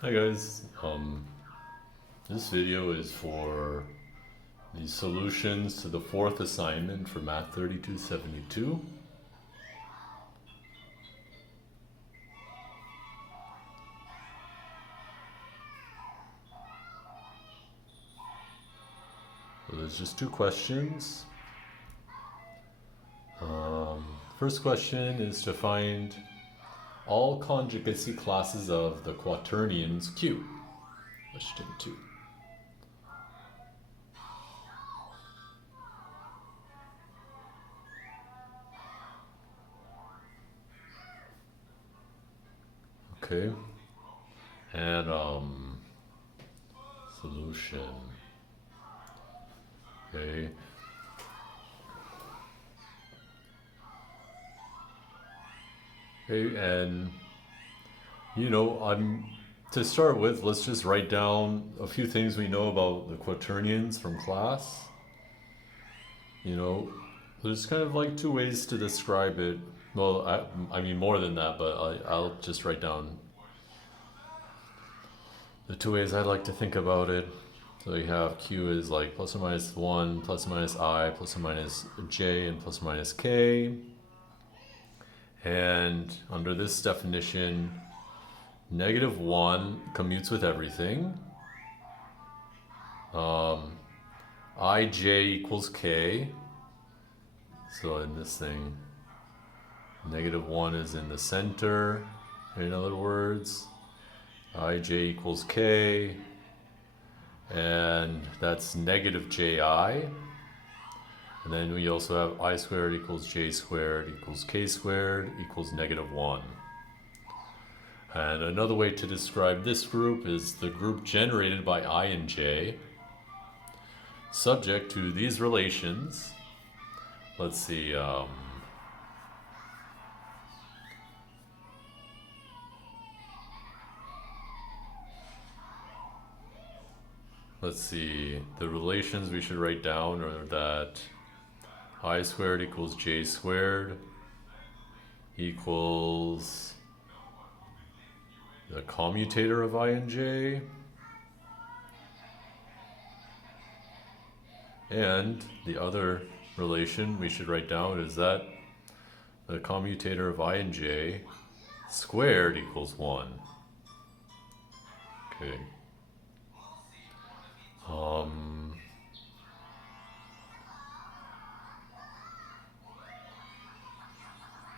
Hi guys, this video is for the solutions to the fourth assignment for Math 3272. So there's just two questions. First question is to find all conjugacy classes of the quaternions Q. Question 2. Okay, and solution. Okay. Okay, and to start with, let's just write down a few things we know about the quaternions from class. There's kind of like two ways to describe it. Well, I mean more than that, but I'll just write down the two ways I like to think about it. So you have Q is like plus or minus 1, plus or minus I, plus or minus J, and plus or minus K. And under this definition, -1 commutes with everything. Ij equals k. So in this thing, -1 is in the center. In other words, Ij equals k. And that's -ji. And then we also have I squared equals j squared equals k squared equals -1. And another way to describe this group is the group generated by I and j, subject to these relations. Let's see. Let's see. The relations we should write down are that I squared equals j squared equals the commutator of I and j, and the other relation we should write down is that the commutator of I and j squared equals 1. Okay.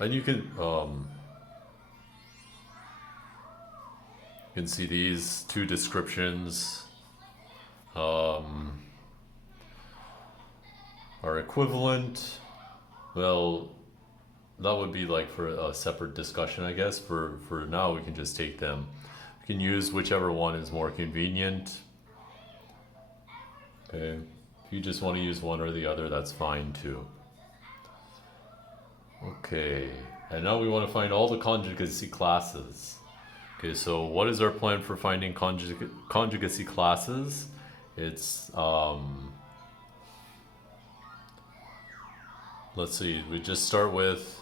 And you can see these two descriptions are equivalent. Well, that would be like for a separate discussion, I guess. For now, we can just take them. We can use whichever one is more convenient. Okay, if you just want to use one or the other, that's fine too. Okay, and now we want to find all the conjugacy classes. Okay, so what is our plan for finding conjugacy classes? It's, let's see, we just start with,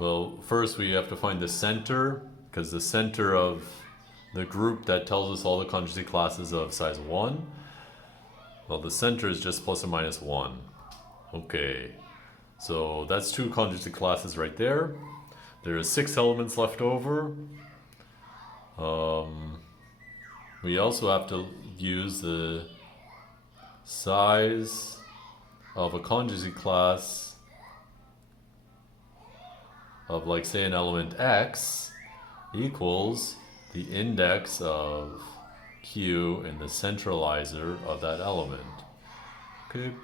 well, first we have to find the center, because the center of the group that tells us all the conjugacy classes of size 1, well, the center is just plus or minus 1. Okay, so that's two conjugacy classes right there. There are 6 elements left over. We also have to use the size of a conjugacy class of, like, say, an element x equals the index of Q in the centralizer of that element. Okay.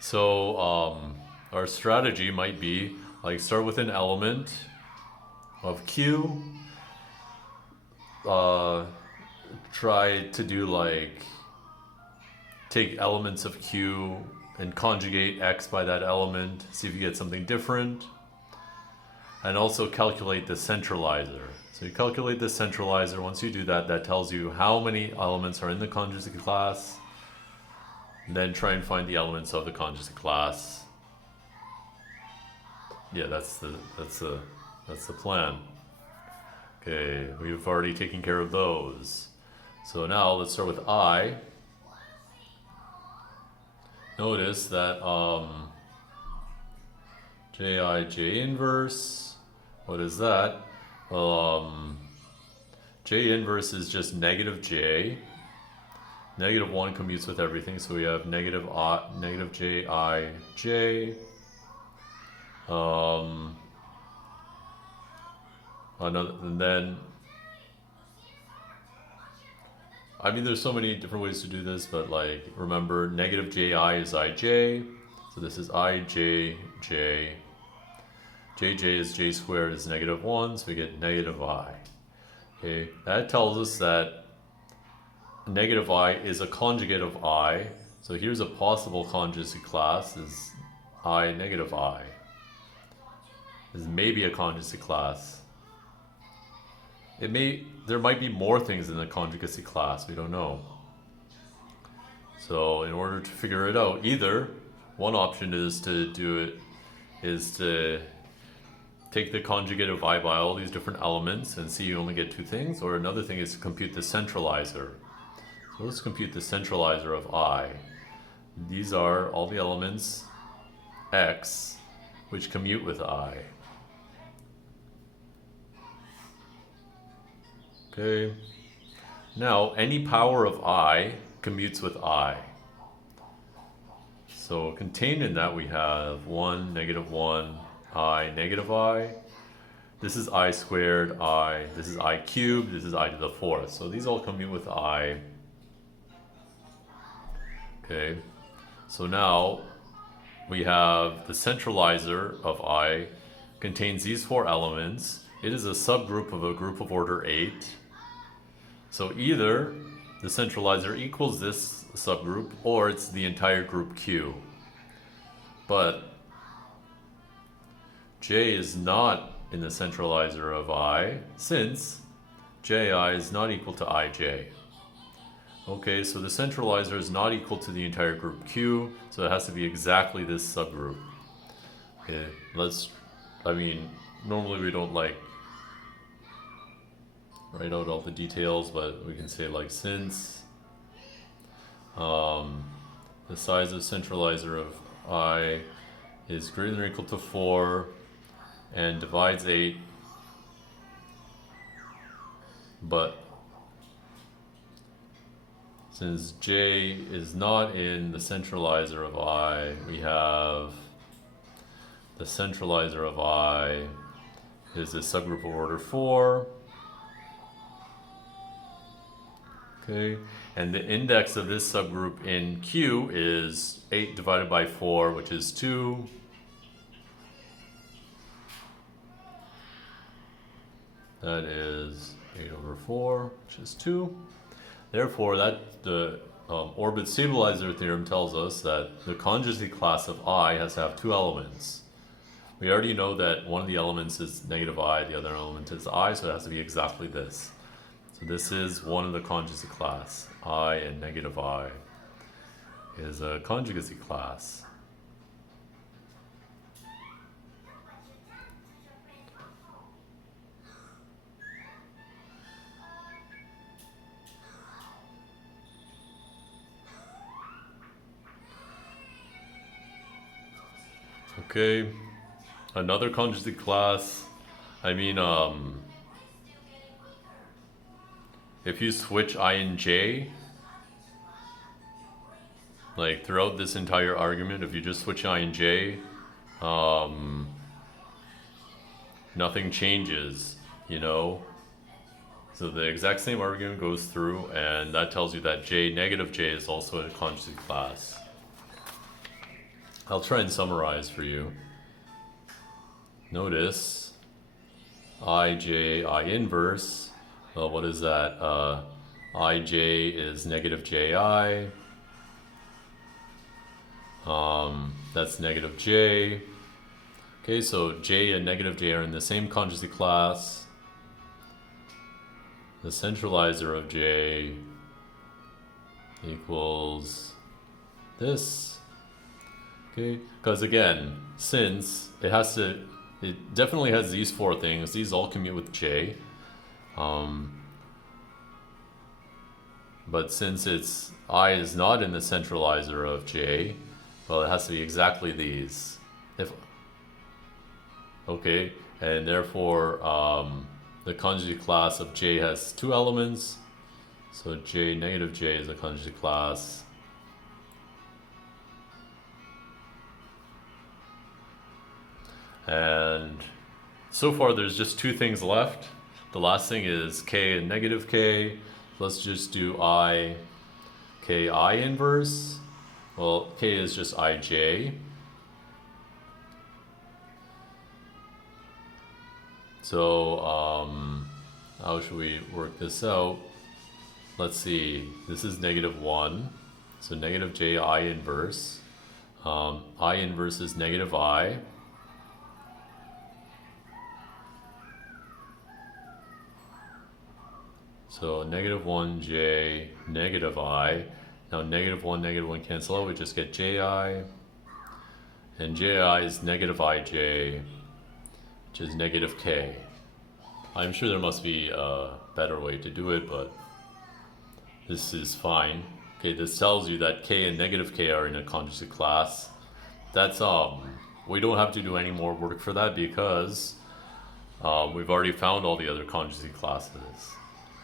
So our strategy might be, like, start with an element of Q, try to do, like, take elements of Q and conjugate x by that element, see if you get something different, and also calculate the centralizer. So you calculate the centralizer. Once you do that, that tells you how many elements are in the conjugacy class. And then try and find the elements of the conjugacy class. Yeah, that's the That's the plan. Okay, we've already taken care of those. So now let's start with I. Notice that J inverse, what is that? J inverse is just negative J. Negative 1 commutes with everything, so we have negative J I J. And then, I mean, there's so many different ways to do this, but like, remember, negative Ji is Ij, so this is Ij, J. Jj is J squared is negative 1, so we get negative I. Okay, that tells us that negative I is a conjugate of I. So here's a possible conjugacy class, is I negative I. This is maybe a conjugacy class. There might be more things in the conjugacy class, we don't know. So in order to figure it out, either one option is to take the conjugate of I by all these different elements and see you only get two things, or another thing is to compute the centralizer. So let's compute the centralizer of I. These are all the elements X which commute with I. Okay. Now any power of I commutes with I. So contained in that we have 1, negative 1, I, negative I. This is I squared, I. This is I cubed, this is I to the 4th. So these all commute with I. Okay. So now we have the centralizer of I contains these 4 elements. It is a subgroup of a group of order 8. So either the centralizer equals this subgroup or it's the entire group Q. But J is not in the centralizer of I since Ji is not equal to Ij. Okay, so the centralizer is not equal to the entire group Q, so it has to be exactly this subgroup. Okay, normally we don't like write out all the details, but we can say like since the size of centralizer of I is greater than or equal to 4 and divides 8, but since J is not in the centralizer of I, we have the centralizer of I is a subgroup of order 4. Okay, and the index of this subgroup in Q is 8 divided by 4, which is 2. That is 8 over 4, which is 2. Therefore, the orbit stabilizer theorem tells us that the conjugacy class of I has to have 2 elements. We already know that one of the elements is negative I, the other element is I, so it has to be exactly this. So this is one of the conjugacy class. I and negative I is a conjugacy class. Okay, another conjugacy class. If you switch I and J, like throughout this entire argument, if you just switch I and J, nothing changes, you know? So the exact same argument goes through, and that tells you that negative J is also a conjugacy class. I'll try and summarize for you. Notice Ij, I inverse. Well, what is that? Ij is negative Ji. That's negative J. Okay, so J and negative J are in the same conjugacy class. The centralizer of J equals this. Okay, because again, since it it definitely has these four things. These all commute with J. But since I is not in the centralizer of J, well, it has to be exactly these. Okay, and therefore the conjugate class of J has two elements. So J, negative J is a conjugate class. And so far there's just two things left. The last thing is K and negative K. Let's just do I, K, I inverse. Well, K is just IJ. So how should we work this out? Let's see, this is -1. So negative J, I inverse. I inverse is negative I. So -1J, negative I. Now -1 cancel out, we just get Ji. And Ji is negative Ij, which is negative K. I'm sure there must be a better way to do it, but this is fine. Okay, this tells you that K and negative K are in a conjugate class. That's, we don't have to do any more work for that because we've already found all the other conjugate classes.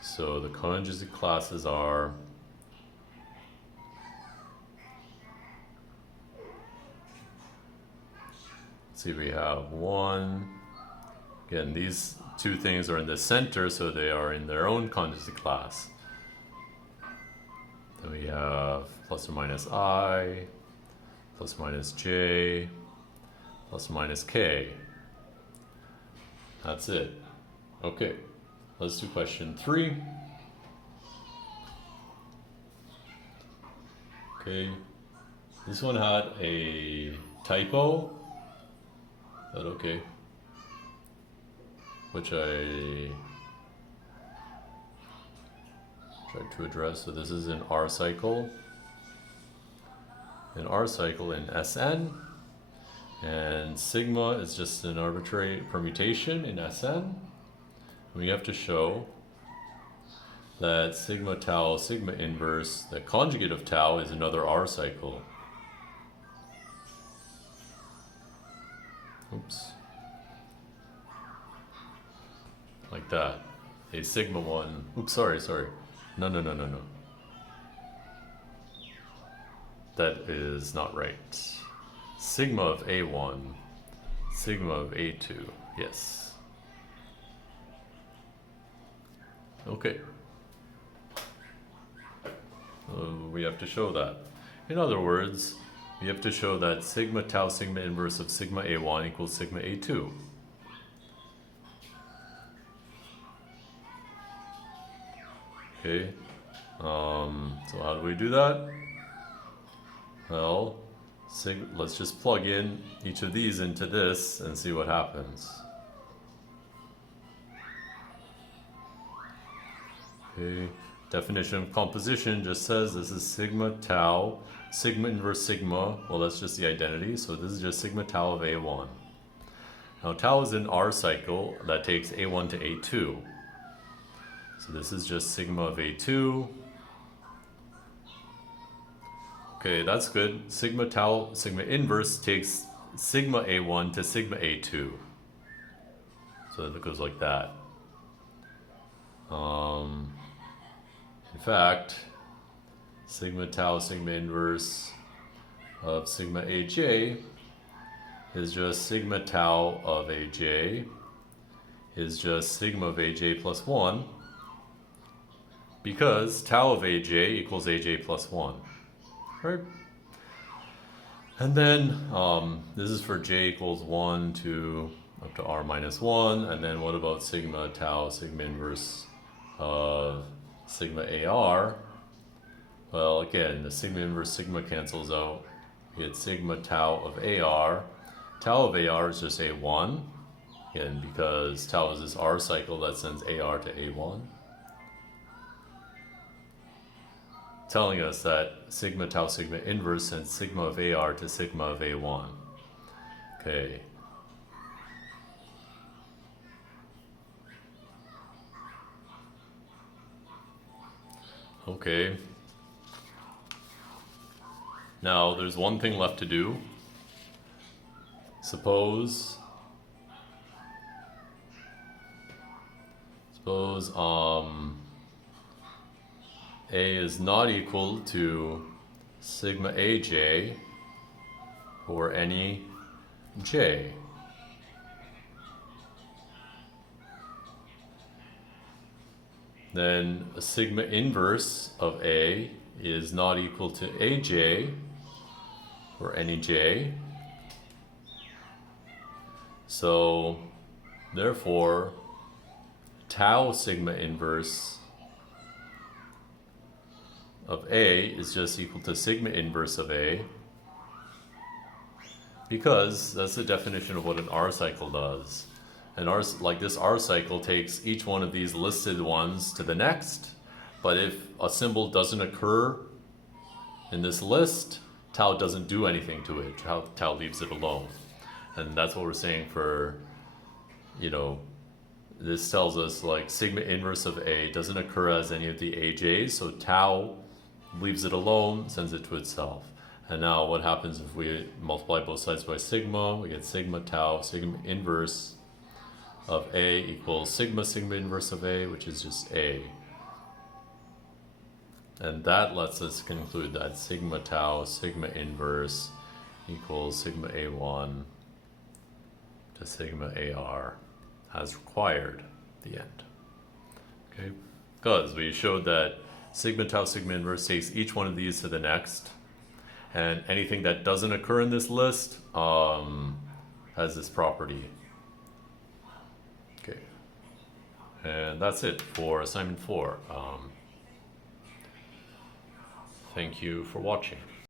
So the conjugate classes are see, we have one. Again, these two things are in the center, so they are in their own conjugate class. Then we have plus or minus I, plus or minus J, plus or minus K. That's it. Okay, let's do question 3. Okay, this one had a typo. Is that okay? Which I tried to address. So this is an R cycle. An R cycle in Sn. And sigma is just an arbitrary permutation in Sn. We have to show that sigma tau, sigma inverse, the conjugate of tau is another R cycle. Oops. Like that. A sigma 1. Oops, sorry. No. That is not right. Sigma of A1, sigma of A2. Yes. Okay. We have to show that. In other words, we have to show that sigma tau sigma inverse of sigma A1 equals sigma A2. Okay, so how do we do that? Well, let's just plug in each of these into this and see what happens. Okay, definition of composition just says this is sigma tau, sigma inverse sigma. Well, that's just the identity, so this is just sigma tau of A1. Now tau is an R cycle that takes A1 to A2. So this is just sigma of A2. Okay, that's good. Sigma tau, sigma inverse takes sigma A1 to sigma A2. So it goes like that. In fact, sigma tau, sigma inverse of sigma Aj is just sigma tau of Aj is just sigma of Aj plus 1. Because tau of Aj equals Aj plus 1, right? And then this is for j equals 1 to up to r minus 1. And then what about sigma tau, sigma inverse of sigma ar? Well, again, the sigma inverse sigma cancels out. You get sigma tau of ar. Tau of ar is just a1. Again, because tau is this r cycle that sends ar to a1. Telling us that sigma tau sigma inverse sends sigma of ar to sigma of a1. Okay. Okay. Now there's one thing left to do. Suppose A is not equal to sigma aj for any j. Then a sigma inverse of A is not equal to aj for any j. So therefore tau sigma inverse of A is just equal to sigma inverse of A, because that's the definition of what an R cycle does. And this R cycle takes each one of these listed ones to the next, but if a symbol doesn't occur in this list, tau doesn't do anything to it. Tau leaves it alone. And that's what we're saying for, this tells us like sigma inverse of A doesn't occur as any of the AJs, so tau leaves it alone, sends it to itself. And now what happens if we multiply both sides by sigma? We get sigma tau, sigma inverse of A equals sigma inverse of A, which is just A. And that lets us conclude that sigma tau, sigma inverse equals sigma A1 to sigma AR as required at the end. Okay? Because we showed that sigma tau, sigma inverse takes each one of these to the next, and anything that doesn't occur in this list has this property. Okay, and that's it for assignment 4. Thank you for watching.